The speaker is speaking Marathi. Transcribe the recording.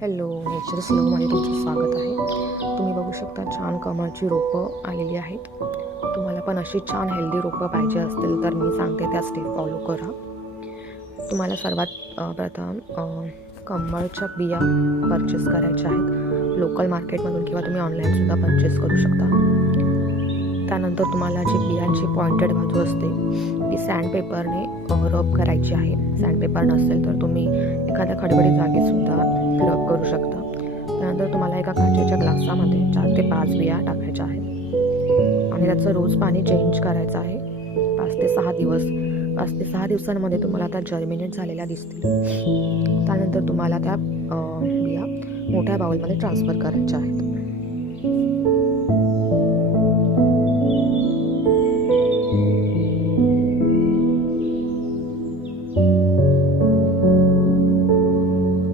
हॅलो, नेचर स्लोमध्ये तुमचं स्वागत आहे. तुम्ही बघू शकता छान कमळची रोपं आलेली आहेत. तुम्हाला पण अशी छान हेल्दी रोपं पाहिजे असतील तर मी सांगते त्या स्टेप फॉलो करा. तुम्हाला सर्वात प्रथम कमळच्या बिया परचेस करायच्या आहेत. लोकल मार्केटमधून किंवा तुम्ही ऑनलाईनसुद्धा परचेस करू शकता. त्यानंतर तुम्हाला जी बियांची पॉइंटेड बाजू असते ती सँडपेपरने रब करायची आहे. सँडपेपर नसेल तर तुम्ही एखाद्या खडबडीत जागेसुद्धा रब करू शकता. त्यानंतर तुम्हाला एका काचेच्या ग्लासामध्ये 4 ते 5 बिया टाकायच्या आहेत आणि त्याचं रोज पाणी चेंज करायचं आहे. 5 ते 6 दिवसांमध्ये तुम्हाला त्या जर्मिनेट झालेल्या दिसतील. त्यानंतर तुम्हाला त्या बिया मोठ्या बाउलमध्ये ट्रान्सफर करायच्या आहेत.